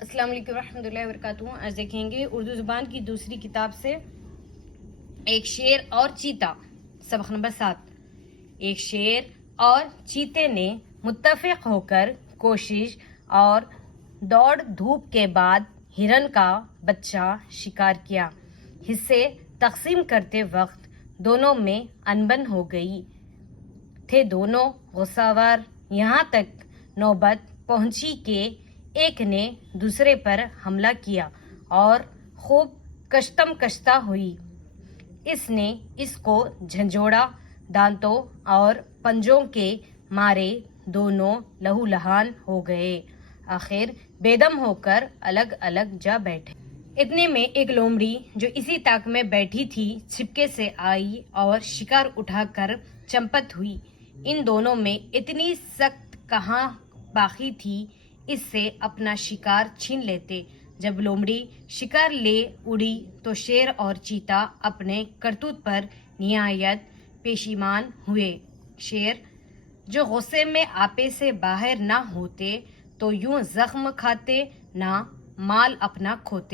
السلام علیکم ورحمۃ اللہ وبرکاتہ. آج دیکھیں گے اردو زبان کی دوسری کتاب سے ایک شیر اور چیتا. سبق نمبر 7. ایک شیر اور چیتے نے متفق ہو کر کوشش اور دوڑ دھوپ کے بعد ہرن کا بچہ شکار کیا. حصے تقسیم کرتے وقت دونوں میں انبن ہو گئی. تھے دونوں غصہ ور. یہاں تک نوبت پہنچی کہ ایک نے دوسرے پر حملہ کیا اور خوب کشتم کشتہ ہوئی. اس نے اس کو جھنجھوڑا. دانتوں اور پنجوں کے مارے دونوں لہو لہان ہو گئے. آخر بے دم ہو کر الگ الگ جا بیٹھے. اتنے میں ایک لومڑی جو اسی طاق میں بیٹھی تھی چھپکے سے آئی اور شکار اٹھا کر چمپت ہوئی. ان دونوں میں اتنی سخت کہاں باقی تھی اس سے اپنا شکار چھین لیتے. جب لومڑی شکار لے اڑی تو شیر اور چیتا اپنے کرتوت پر نہایت پشیمان ہوئے. شیر جو غصے میں آپے سے باہر نہ ہوتے تو یوں زخم کھاتے نہ مال اپنا کھوتے.